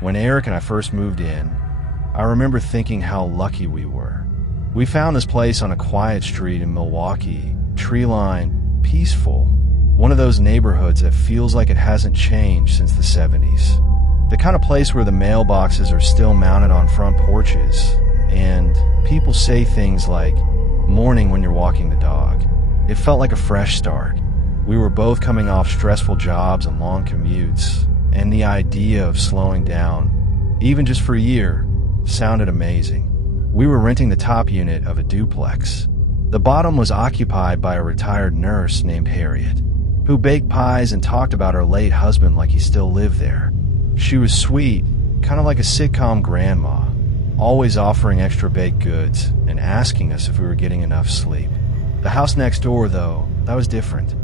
When Eric and I first moved in, I remember thinking how lucky we were. We found this place on a quiet street in Milwaukee, tree-lined, peaceful, one of those neighborhoods that feels like it hasn't changed since the 70s. The kind of place where the mailboxes are still mounted on front porches, and people say things like, "Morning" when you're walking the dog. It felt like a fresh start. We were both coming off stressful jobs and long commutes, and the idea of slowing down, even just for a year, sounded amazing. We were renting the top unit of a duplex. The bottom was occupied by a retired nurse named Harriet, who baked pies and talked about her late husband like he still lived there. She was sweet, kind of like a sitcom grandma, always offering extra baked goods and asking us if we were getting enough sleep. The house next door, though, that was different.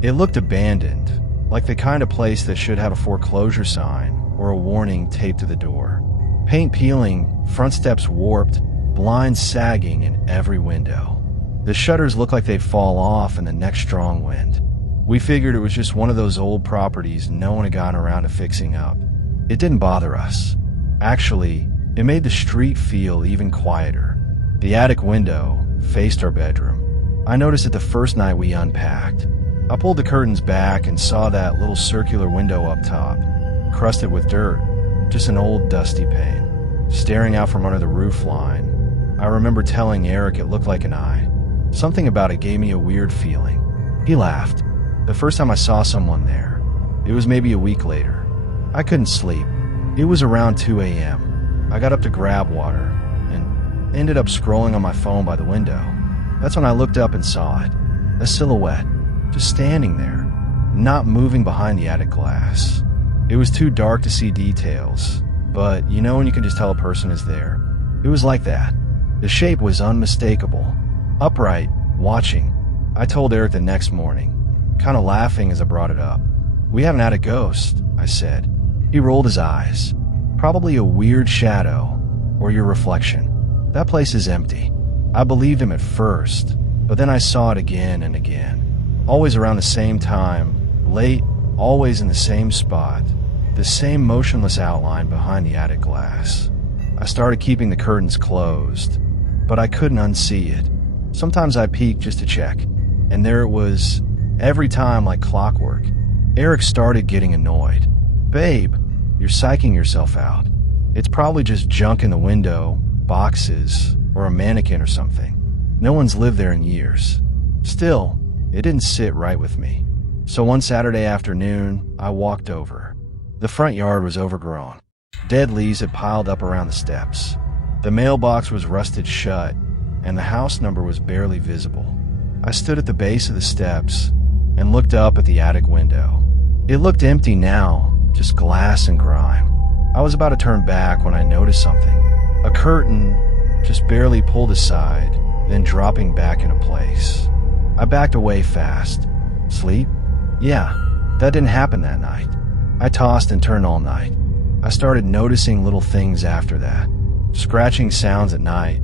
It looked abandoned, like the kind of place that should have a foreclosure sign or a warning taped to the door. Paint peeling, front steps warped, blinds sagging in every window. The shutters looked like they'd fall off in the next strong wind. We figured it was just one of those old properties no one had gotten around to fixing up. It didn't bother us. Actually, it made the street feel even quieter. The attic window faced our bedroom. I noticed it the first night we unpacked. I pulled the curtains back and saw that little circular window up top, crusted with dirt, just an old dusty pane, staring out from under the roof line. I remember telling Eric it looked like an eye. Something about it gave me a weird feeling. He laughed. The first time I saw someone there, it was maybe a week later. I couldn't sleep. It was around 2 a.m. I got up to grab water and ended up scrolling on my phone by the window. That's when I looked up and saw it. A silhouette, just standing there, not moving behind the attic glass. It was too dark to see details, but you know when you can just tell a person is there? It was like that. The shape was unmistakable. Upright, watching. I told Eric the next morning, kind of laughing as I brought it up. "We haven't had a ghost," I said. He rolled his eyes. "Probably a weird shadow, or your reflection. That place is empty." I believed him at first, but then I saw it again and again. Always around the same time, late, always in the same spot, the same motionless outline behind the attic glass. I started keeping the curtains closed, but I couldn't unsee it. Sometimes I peeked just to check, and there it was, every time like clockwork. Eric started getting annoyed. "Babe, you're psyching yourself out. It's probably just junk in the window, boxes, or a mannequin or something. No one's lived there in years." Still, it didn't sit right with me. So one Saturday afternoon, I walked over. The front yard was overgrown. Dead leaves had piled up around the steps. The mailbox was rusted shut, and the house number was barely visible. I stood at the base of the steps and looked up at the attic window. It looked empty now, just glass and grime. I was about to turn back when I noticed something. A curtain just barely pulled aside, then dropping back into place. I backed away fast. Sleep? Yeah, that didn't happen that night. I tossed and turned all night. I started noticing little things after that. Scratching sounds at night.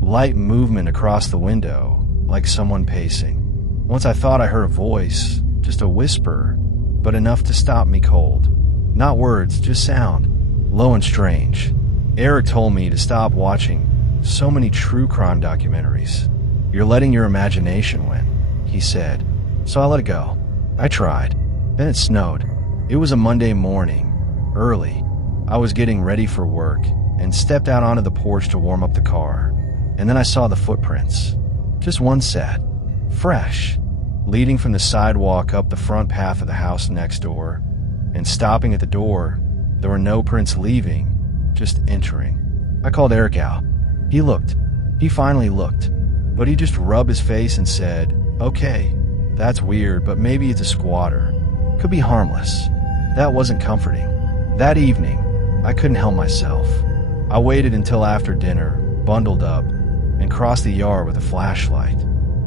Light movement across the window, like someone pacing. Once I thought I heard a voice, just a whisper, but enough to stop me cold. Not words, just sound. Low and strange. Eric told me to stop watching so many true crime documentaries. "You're letting your imagination win," he said. So I let it go. I tried. Then it snowed. It was a Monday morning, early. I was getting ready for work and stepped out onto the porch to warm up the car. And then I saw the footprints. Just one set. Fresh. Leading from the sidewalk up the front path of the house next door. And stopping at the door, there were no prints leaving, just entering. I called Eric out. He looked. He finally looked. But he just rubbed his face and said, "Okay, that's weird, but maybe it's a squatter. Could be harmless." That wasn't comforting. That evening, I couldn't help myself. I waited until after dinner, bundled up, and crossed the yard with a flashlight.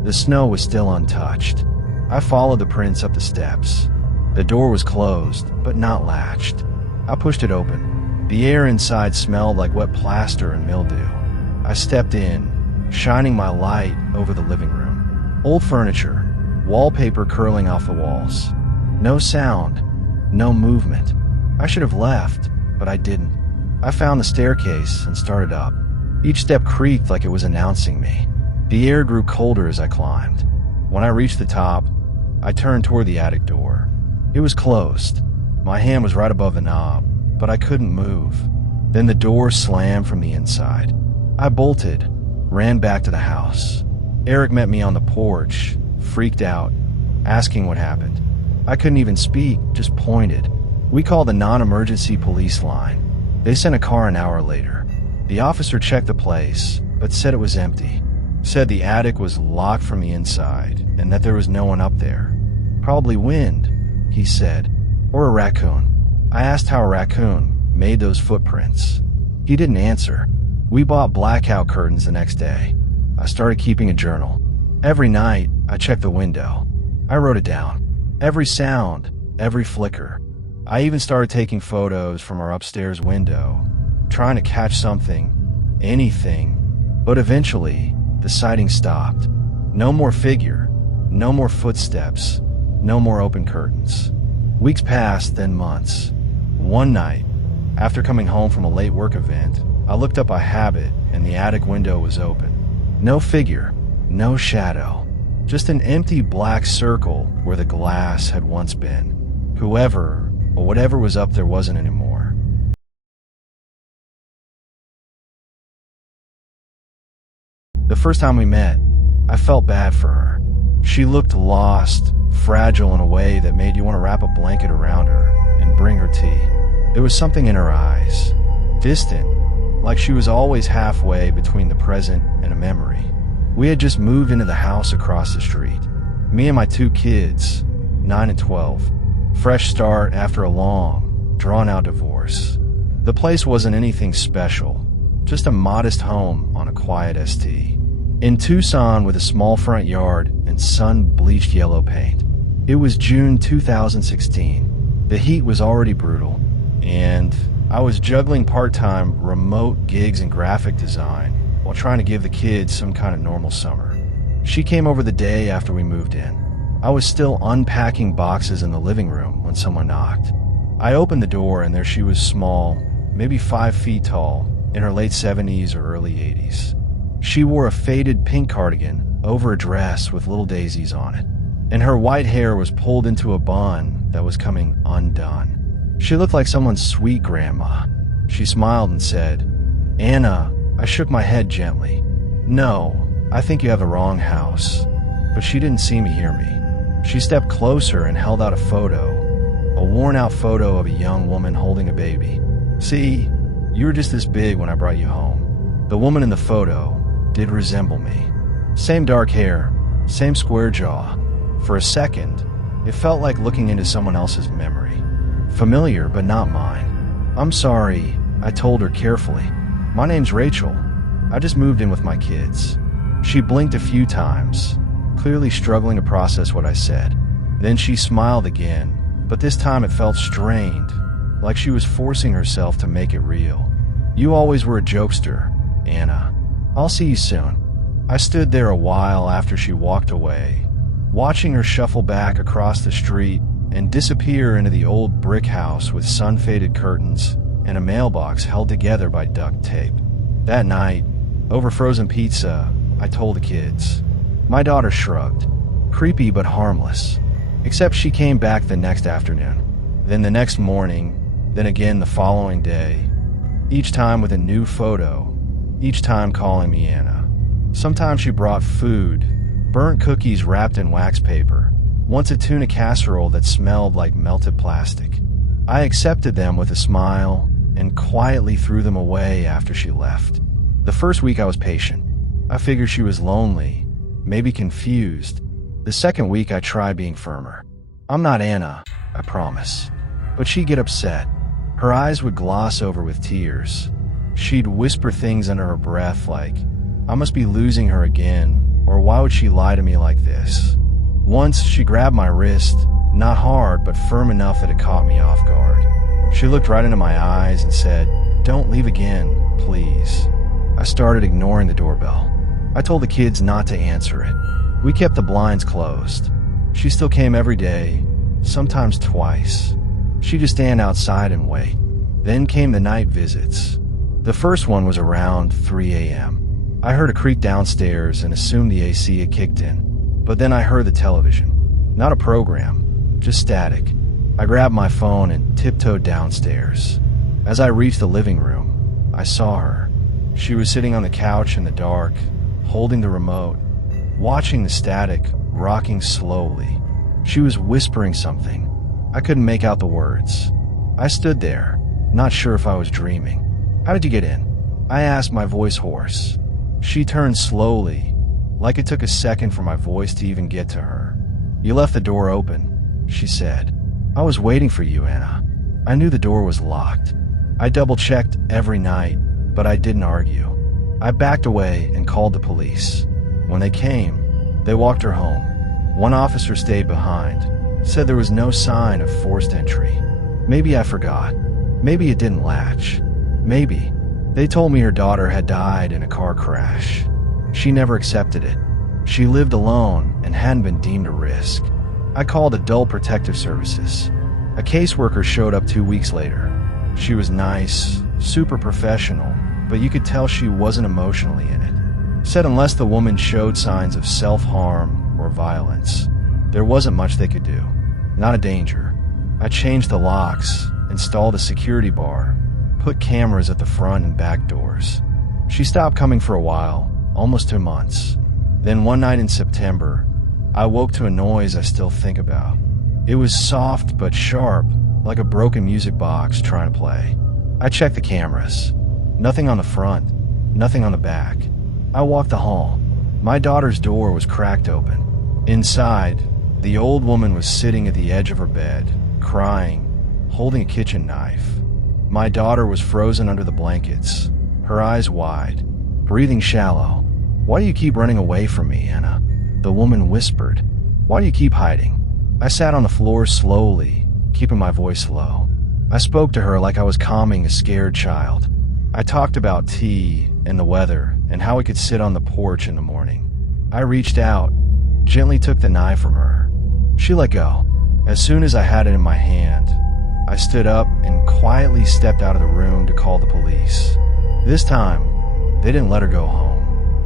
The snow was still untouched. I followed the prints up the steps. The door was closed, but not latched. I pushed it open. The air inside smelled like wet plaster and mildew. I stepped in, shining my light over the living room. Old furniture, wallpaper curling off the walls. No sound, no movement. I should have left, but I didn't. I found the staircase and started up. Each step creaked like it was announcing me. The air grew colder as I climbed. When I reached the top, I turned toward the attic door. It was closed. My hand was right above the knob, but I couldn't move. Then the door slammed from the inside. I bolted, ran back to the house. Eric met me on the porch, freaked out, asking what happened. I couldn't even speak, just pointed. We called the non-emergency police line. They sent a car an hour later. The officer checked the place, but said it was empty. Said the attic was locked from the inside and that there was no one up there. Probably wind, he said, or a raccoon. I asked how a raccoon made those footprints. He didn't answer. We bought blackout curtains the next day. I started keeping a journal. Every night, I checked the window. I wrote it down. Every sound, every flicker. I even started taking photos from our upstairs window, trying to catch something, anything, but eventually, the sighting stopped. No more figure, no more footsteps, no more open curtains. Weeks passed, then months. One night, after coming home from a late work event, I looked up by habit and the attic window was open. No figure, no shadow, just an empty black circle where the glass had once been. Whoever or whatever was up there wasn't anymore. The first time we met, I felt bad for her. She looked lost, fragile in a way that made you want to wrap a blanket around her and bring her tea. There was something in her eyes, distant, like she was always halfway between the present and a memory. We had just moved into the house across the street. Me and my two kids, 9 and 12. Fresh start after a long, drawn-out divorce. The place wasn't anything special, just a modest home on a quiet ST. In Tucson with a small front yard and sun-bleached yellow paint. It was June 2016. The heat was already brutal, and I was juggling part-time remote gigs in graphic design while trying to give the kids some kind of normal summer. She came over the day after we moved in. I was still unpacking boxes in the living room when someone knocked. I opened the door and there she was, small, maybe 5 feet tall, in her late 70s or early 80s. She wore a faded pink cardigan over a dress with little daisies on it, and her white hair was pulled into a bun that was coming undone. She looked like someone's sweet grandma. She smiled and said, "Anna." I shook my head gently. "No, I think you have the wrong house." But she didn't seem to hear me. She stepped closer and held out a photo, a worn-out photo of a young woman holding a baby. "See, you were just this big when I brought you home." The woman in the photo did resemble me. Same dark hair, same square jaw. For a second, it felt like looking into someone else's memory. Familiar, but not mine. "I'm sorry," I told her carefully. "My name's Rachel. I just moved in with my kids." She blinked a few times, clearly struggling to process what I said. Then she smiled again, but this time it felt strained, like she was forcing herself to make it real. "You always were a jokester, Anna. I'll see you soon." I stood there a while after she walked away, watching her shuffle back across the street and disappear into the old brick house with sun-faded curtains and a mailbox held together by duct tape. That night, over frozen pizza, I told the kids. My daughter shrugged. Creepy but harmless. Except she came back the next afternoon, then the next morning, then again the following day, each time with a new photo, each time calling me Anna. Sometimes she brought food, burnt cookies wrapped in wax paper, once a tuna casserole that smelled like melted plastic. I accepted them with a smile and quietly threw them away after she left. The first week I was patient. I figured she was lonely, maybe confused. The second week I tried being firmer. "I'm not Anna, I promise." But she'd get upset. Her eyes would gloss over with tears. She'd whisper things under her breath like, "I must be losing her again," or "Why would she lie to me like this?" Once she grabbed my wrist, not hard but firm enough that it caught me off guard. She looked right into my eyes and said, "Don't leave again, please." I started ignoring the doorbell. I told the kids not to answer it. We kept the blinds closed. She still came every day, sometimes twice. She'd just stand outside and wait. Then came the night visits. The first one was around 3 a.m. I heard a creak downstairs and assumed the AC had kicked in. But then I heard the television. Not a program, just static. I grabbed my phone and tiptoed downstairs. As I reached the living room, I saw her. She was sitting on the couch in the dark, holding the remote, watching the static, rocking slowly. She was whispering something. I couldn't make out the words. I stood there, not sure if I was dreaming. "How did you get in?" I asked, my voice hoarse. She turned slowly, like it took a second for my voice to even get to her. "You left the door open," she said. "I was waiting for you, Anna. I knew the door was locked. I double-checked every night, but I didn't argue. I backed away and called the police. When they came, they walked her home. One officer stayed behind, said there was no sign of forced entry. Maybe I forgot. Maybe it didn't latch. Maybe. They told me her daughter had died in a car crash. She never accepted it. She lived alone and hadn't been deemed a risk. I called Adult Protective Services. A caseworker showed up 2 weeks later. She was nice, super professional, but you could tell she wasn't emotionally in it. Said unless the woman showed signs of self-harm or violence, there wasn't much they could do. Not a danger. I changed the locks, installed a security bar, put cameras at the front and back doors. She stopped coming for a while, almost 2 months. Then one night in September, I woke to a noise I still think about. It was soft but sharp, like a broken music box trying to play. I checked the cameras. Nothing on the front, nothing on the back. I walked the hall. My daughter's door was cracked open. Inside, the old woman was sitting at the edge of her bed, crying, holding a kitchen knife. My daughter was frozen under the blankets, her eyes wide, breathing shallow. "Why do you keep running away from me, Anna?" the woman whispered. "Why do you keep hiding?" I sat on the floor slowly, keeping my voice low. I spoke to her like I was calming a scared child. I talked about tea and the weather and how we could sit on the porch in the morning. I reached out, gently took the knife from her. She let go. As soon as I had it in my hand, I stood up and quietly stepped out of the room to call the police. This time, they didn't let her go home.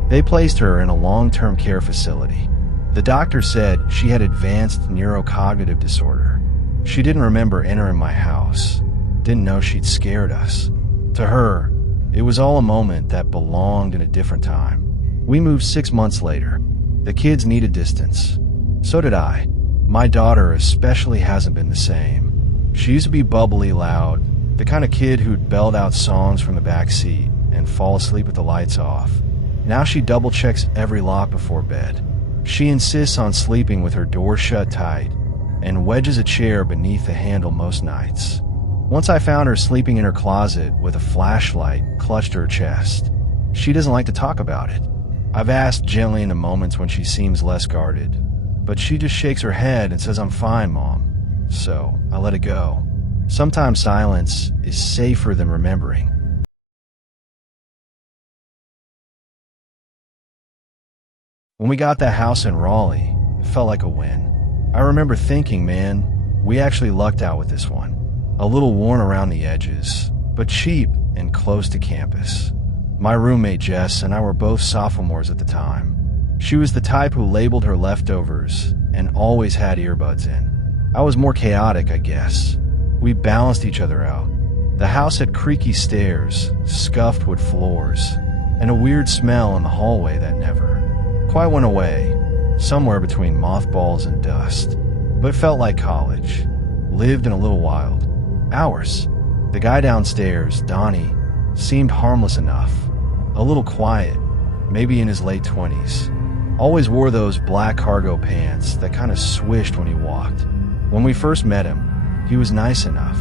They placed her in a long-term care facility. The doctor said she had advanced neurocognitive disorder. She didn't remember entering my house, didn't know she'd scared us. To her, it was all a moment that belonged in a different time. We moved 6 months later. The kids needed distance. So did I. My daughter especially hasn't been the same. She used to be bubbly loud, the kind of kid who'd belt out songs from the back seat and fall asleep with the lights off. Now she double-checks every lock before bed. She insists on sleeping with her door shut tight and wedges a chair beneath the handle most nights. Once I found her sleeping in her closet with a flashlight clutched to her chest. She doesn't like to talk about it. I've asked gently in the moments when she seems less guarded, but she just shakes her head and says, "I'm fine, Mom." So I let it go. Sometimes silence is safer than remembering. When we got that house in Raleigh, it felt like a win. I remember thinking, man, we actually lucked out with this one. A little worn around the edges, but cheap and close to campus. My roommate Jess and I were both sophomores at the time. She was the type who labeled her leftovers and always had earbuds in. I was more chaotic, I guess. We balanced each other out. The house had creaky stairs, scuffed wood floors, and a weird smell in the hallway that never quite went away, somewhere between mothballs and dust, but felt like college. Lived in a little wild. Ours. The guy downstairs, Donnie, seemed harmless enough. A little quiet, maybe in his late 20s. Always wore those black cargo pants that kind of swished when he walked. When we first met him, he was nice enough.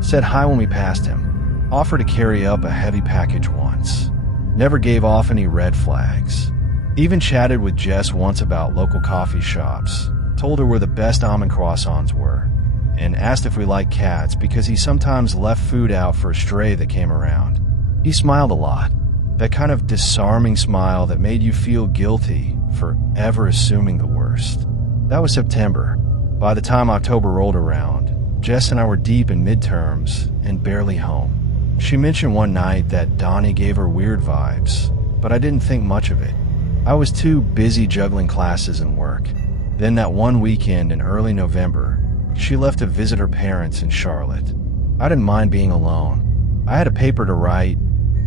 Said hi when we passed him. Offered to carry up a heavy package once. Never gave off any red flags. Even chatted with Jess once about local coffee shops. Told her where the best almond croissants were. And asked if we liked cats because he sometimes left food out for a stray that came around. He smiled a lot. That kind of disarming smile that made you feel guilty for ever assuming the worst. That was September. By the time October rolled around, Jess and I were deep in midterms and barely home. She mentioned one night that Donnie gave her weird vibes, but I didn't think much of it. I was too busy juggling classes and work. Then that one weekend in early November, she left to visit her parents in Charlotte. I didn't mind being alone. I had a paper to write,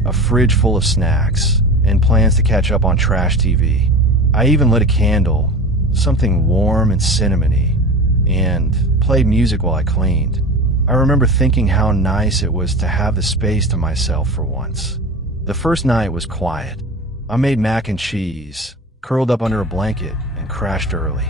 a fridge full of snacks, and plans to catch up on trash TV. I even lit a candle, something warm and cinnamony, and played music while I cleaned. I remember thinking how nice it was to have the space to myself for once. The first night was quiet. I made mac and cheese, curled up under a blanket, and crashed early.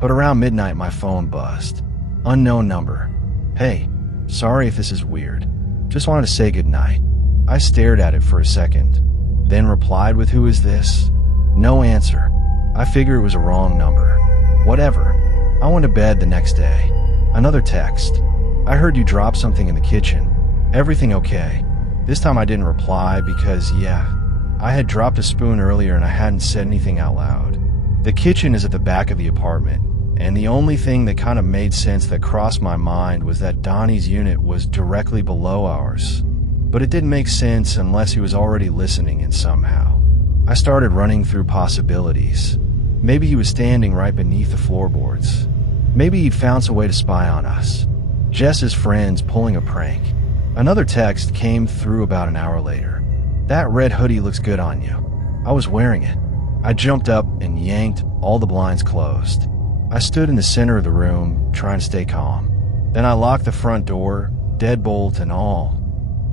But around midnight my phone buzzed. Unknown number. "Hey, sorry if this is weird. Just wanted to say goodnight." I stared at it for a second, then replied with "Who is this?" No answer. I figured it was a wrong number. Whatever. I went to bed the next day. Another text. "I heard you drop something in the kitchen. Everything okay?" This time I didn't reply because, I had dropped a spoon earlier and I hadn't said anything out loud. The kitchen is at the back of the apartment, and the only thing that kind of made sense that crossed my mind was that Donnie's unit was directly below ours. But it didn't make sense unless he was already listening in somehow. I started running through possibilities. Maybe he was standing right beneath the floorboards. Maybe he'd found some way to spy on us. Jess's friends pulling a prank. Another text came through about an hour later. "That red hoodie looks good on you." I was wearing it. I jumped up and yanked all the blinds closed. I stood in the center of the room, trying to stay calm. Then I locked the front door, deadbolt and all,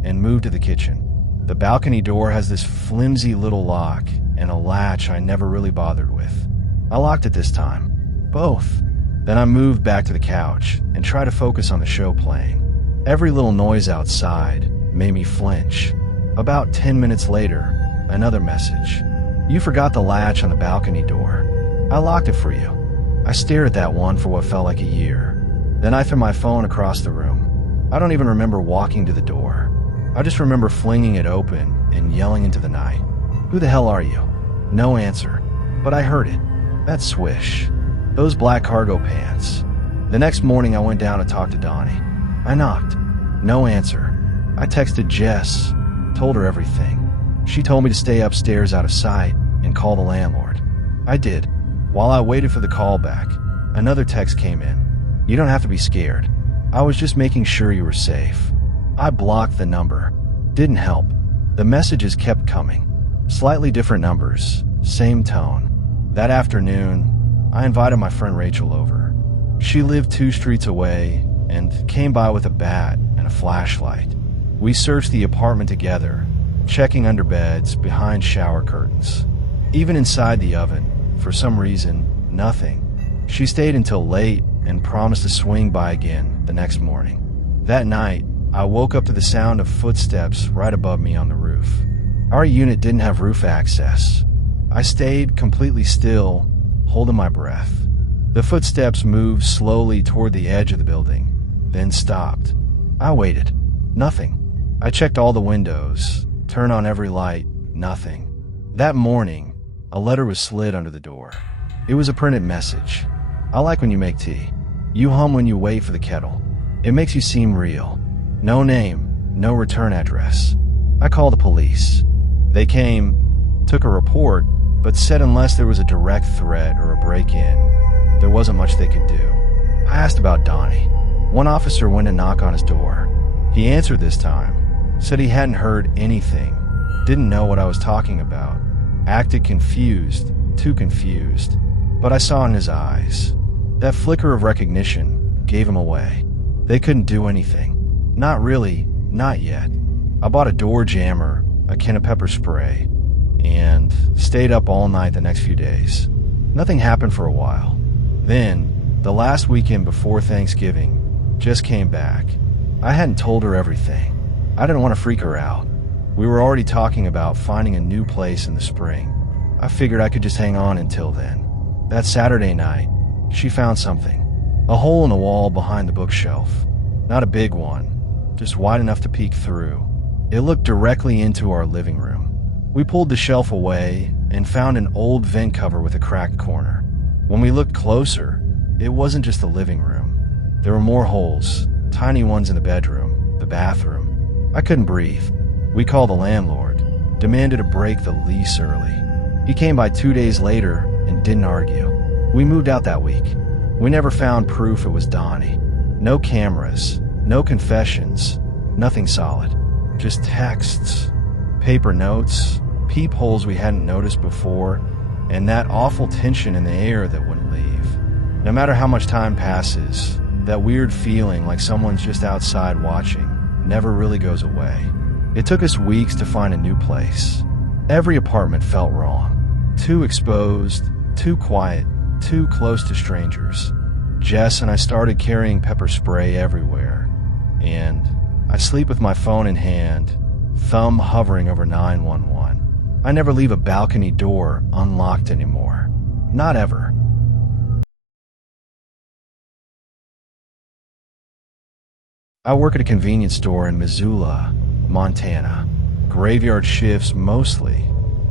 and moved to the kitchen. The balcony door has this flimsy little lock and a latch I never really bothered with. I locked it this time. Both. Then I moved back to the couch and tried to focus on the show playing. Every little noise outside made me flinch. About 10 minutes later, another message. "You forgot the latch on the balcony door. I locked it for you." I stared at that one for what felt like a year. Then I threw my phone across the room. I don't even remember walking to the door. I just remember flinging it open and yelling into the night. "Who the hell are you?" No answer. But I heard it. That swish. Those black cargo pants. The next morning I went down to talk to Donnie. I knocked. No answer. I texted Jess, told her everything. She told me to stay upstairs out of sight and call the landlord. I did. While I waited for the call back, another text came in. "You don't have to be scared. I was just making sure you were safe." I blocked the number. Didn't help. The messages kept coming. Slightly different numbers, same tone. That afternoon, I invited my friend Rachel over. She lived 2 streets away and came by with a bat and a flashlight. We searched the apartment together, checking under beds, behind shower curtains. Even inside the oven, for some reason, nothing. She stayed until late and promised to swing by again the next morning. That night, I woke up to the sound of footsteps right above me on the roof. Our unit didn't have roof access. I stayed completely still, holding my breath. The footsteps moved slowly toward the edge of the building, then stopped. I waited. Nothing. I checked all the windows, turned on every light, nothing. That morning, a letter was slid under the door. It was a printed message. "I like when you make tea. You hum when you wait for the kettle. It makes you seem real. No name, no return address." I called the police. They came, took a report, but said unless there was a direct threat or a break-in, there wasn't much they could do. I asked about Donnie. One officer went to knock on his door. He answered this time, said he hadn't heard anything, didn't know what I was talking about, acted confused, too confused, but I saw in his eyes. That flicker of recognition gave him away. They couldn't do anything. Not really, not yet. I bought a door jammer, a can of pepper spray, and stayed up all night the next few days. Nothing happened for a while. Then, the last weekend before Thanksgiving, Jess came back. I hadn't told her everything. I didn't want to freak her out. We were already talking about finding a new place in the spring. I figured I could just hang on until then. That Saturday night, she found something. A hole in the wall behind the bookshelf. Not a big one, just wide enough to peek through. It looked directly into our living room. We pulled the shelf away and found an old vent cover with a cracked corner. When we looked closer, it wasn't just the living room. There were more holes, tiny ones in the bedroom, the bathroom. I couldn't breathe. We called the landlord, demanded a break the lease early. He came by 2 days later and didn't argue. We moved out that week. We never found proof it was Donnie. No cameras, no confessions, nothing solid. Just texts, paper notes, peepholes we hadn't noticed before, and that awful tension in the air that wouldn't leave. No matter how much time passes, that weird feeling like someone's just outside watching never really goes away. It took us weeks to find a new place. Every apartment felt wrong. Too exposed, too quiet, too close to strangers. Jess and I started carrying pepper spray everywhere, and I sleep with my phone in hand, thumb hovering over 911. I never leave a balcony door unlocked anymore. Not ever. I work at a convenience store in Missoula, Montana. Graveyard shifts mostly,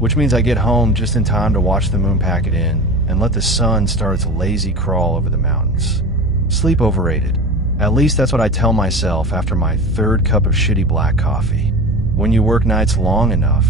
which means I get home just in time to watch the moon pack it in and let the sun start its lazy crawl over the mountains. Sleep overrated. At least that's what I tell myself after my third cup of shitty black coffee. When you work nights long enough,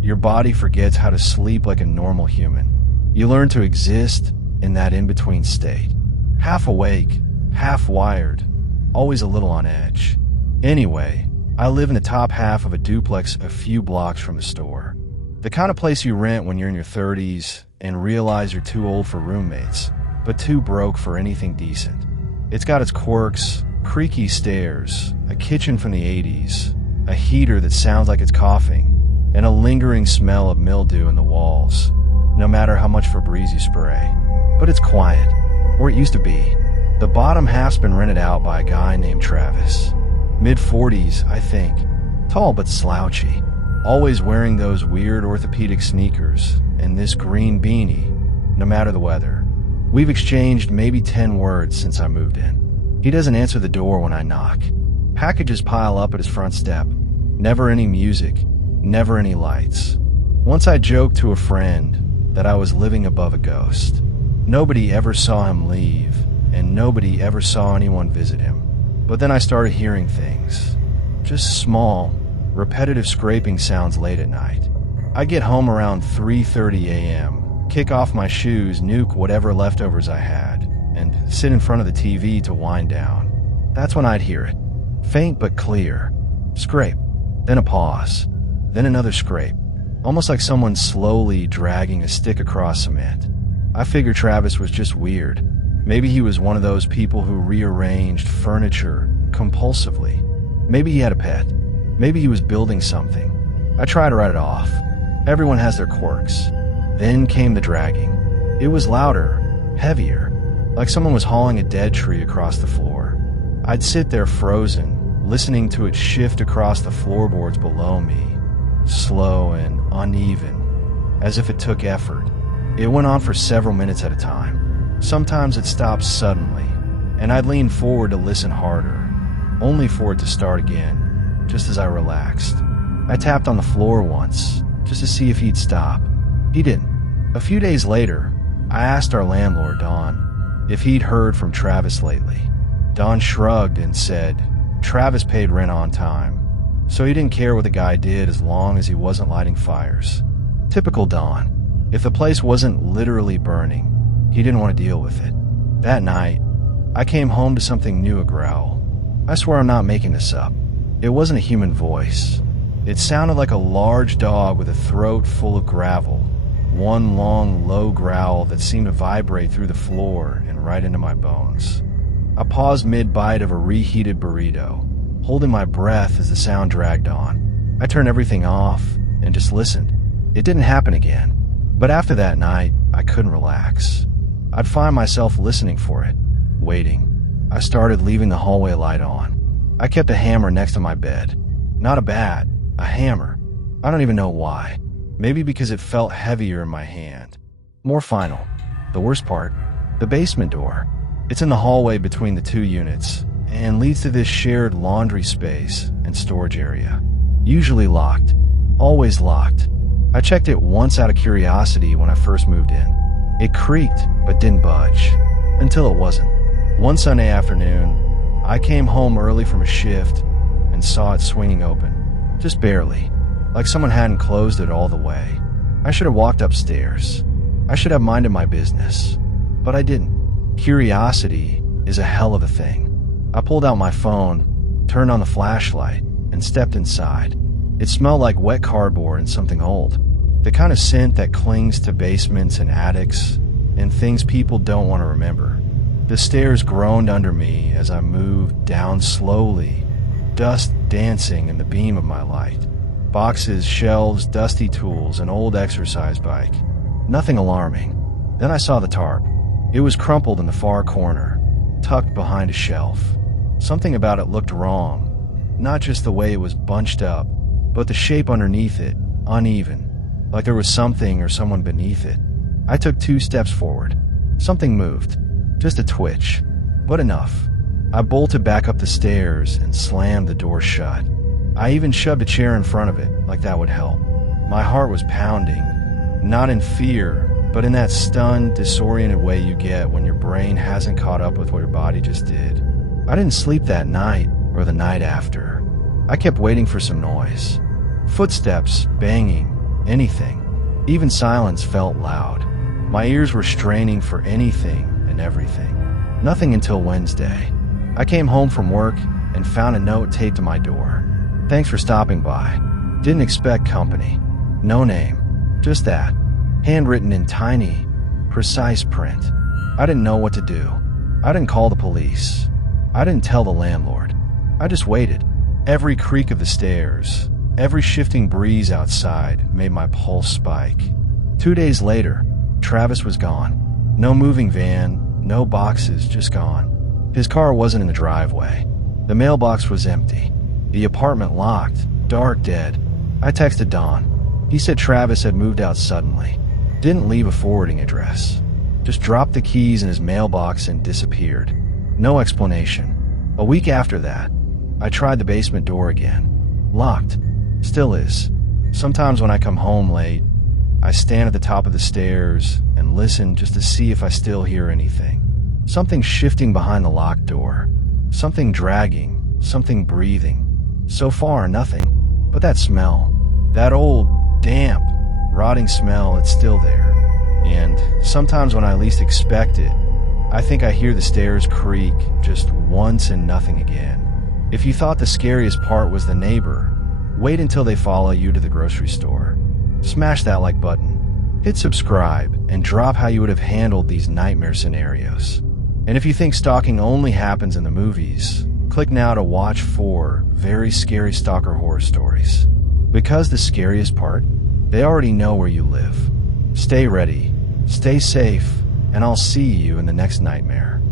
your body forgets how to sleep like a normal human. You learn to exist in that in-between state. Half awake, half wired, always a little on edge. Anyway, I live in the top half of a duplex a few blocks from the store. The kind of place you rent when you're in your 30s and realize you're too old for roommates, but too broke for anything decent. It's got its quirks, creaky stairs, a kitchen from the 80s, a heater that sounds like it's coughing, and a lingering smell of mildew in the walls, no matter how much Febreze you spray. But it's quiet, or it used to be. The bottom half's been rented out by a guy named Travis. Mid-40s, I think. Tall but slouchy. Always wearing those weird orthopedic sneakers and this green beanie, no matter the weather. We've exchanged maybe 10 words since I moved in. He doesn't answer the door when I knock. Packages pile up at his front step. Never any music, never any lights. Once I joked to a friend that I was living above a ghost. Nobody ever saw him leave, and nobody ever saw anyone visit him. But then I started hearing things. Just small, repetitive scraping sounds late at night. I get home around 3:30 a.m., kick off my shoes, nuke whatever leftovers I had, and sit in front of the TV to wind down. That's when I'd hear it. Faint but clear. Scrape. Then a pause. Then another scrape. Almost like someone slowly dragging a stick across cement. I figured Travis was just weird. Maybe he was one of those people who rearranged furniture compulsively. Maybe he had a pet. Maybe he was building something. I tried to write it off. Everyone has their quirks. Then came the dragging. It was louder, heavier, like someone was hauling a dead tree across the floor. I'd sit there frozen, listening to it shift across the floorboards below me, slow and uneven, as if it took effort. It went on for several minutes at a time. Sometimes it stopped suddenly, and I'd lean forward to listen harder, only for it to start again, just as I relaxed. I tapped on the floor once, just to see if he'd stop. He didn't. A few days later, I asked our landlord, Don, if he'd heard from Travis lately. Don shrugged and said Travis paid rent on time, so he didn't care what the guy did as long as he wasn't lighting fires. Typical Don. If the place wasn't literally burning, he didn't want to deal with it. That night, I came home to something new, a growl. I swear I'm not making this up. It wasn't a human voice. It sounded like a large dog with a throat full of gravel. One long, low growl that seemed to vibrate through the floor and right into my bones. I paused mid-bite of a reheated burrito, holding my breath as the sound dragged on. I turned everything off and just listened. It didn't happen again. But after that night, I couldn't relax. I'd find myself listening for it, waiting. I started leaving the hallway light on. I kept a hammer next to my bed. Not a bat, a hammer. I don't even know why. Maybe because it felt heavier in my hand. More final. The worst part, the basement door. It's in the hallway between the two units and leads to this shared laundry space and storage area. Usually locked. Always locked. I checked it once out of curiosity when I first moved in. It creaked but didn't budge. Until it wasn't. One Sunday afternoon, I came home early from a shift and saw it swinging open. Just barely, like someone hadn't closed it all the way. I should have walked upstairs. I should have minded my business. But I didn't. Curiosity is a hell of a thing. I pulled out my phone, turned on the flashlight, and stepped inside. It smelled like wet cardboard and something old. The kind of scent that clings to basements and attics and things people don't want to remember. The stairs groaned under me as I moved down slowly, dust dancing in the beam of my light. Boxes, shelves, dusty tools, an old exercise bike. Nothing alarming. Then I saw the tarp. It was crumpled in the far corner, tucked behind a shelf. Something about it looked wrong. Not just the way it was bunched up, but the shape underneath it, uneven, like there was something or someone beneath it. I took 2 steps forward. Something moved. Just a twitch, but enough. I bolted back up the stairs and slammed the door shut. I even shoved a chair in front of it, like that would help. My heart was pounding, not in fear, but in that stunned, disoriented way you get when your brain hasn't caught up with what your body just did. I didn't sleep that night or the night after. I kept waiting for some noise. Footsteps, banging, anything. Even silence felt loud. My ears were straining for anything and everything. Nothing until Wednesday. I came home from work and found a note taped to my door. Thanks for stopping by. Didn't expect company. No name. Just that. Handwritten in tiny, precise print. I didn't know what to do. I didn't call the police. I didn't tell the landlord. I just waited. Every creak of the stairs, every shifting breeze outside made my pulse spike. 2 days later, Travis was gone. No moving van, no boxes, just gone. His car wasn't in the driveway. The mailbox was empty. The apartment locked, dark, dead. I texted Don. He said Travis had moved out suddenly. Didn't leave a forwarding address. Just dropped the keys in his mailbox and disappeared. No explanation. A week after that, I tried the basement door again. Locked. Still is. Sometimes when I come home late, I stand at the top of the stairs and listen just to see if I still hear anything. Something shifting behind the locked door. Something dragging. Something breathing. So far, nothing. But that smell. That old, damp, rotting smell, it's still there. And sometimes when I least expect it, I think I hear the stairs creak just once and nothing again. If you thought the scariest part was the neighbor, wait until they follow you to the grocery store. Smash that like button. Hit subscribe and drop how you would have handled these nightmare scenarios. And if you think stalking only happens in the movies, click now to watch 4 very scary stalker horror stories. Because the scariest part, they already know where you live. Stay ready, stay safe, and I'll see you in the next nightmare.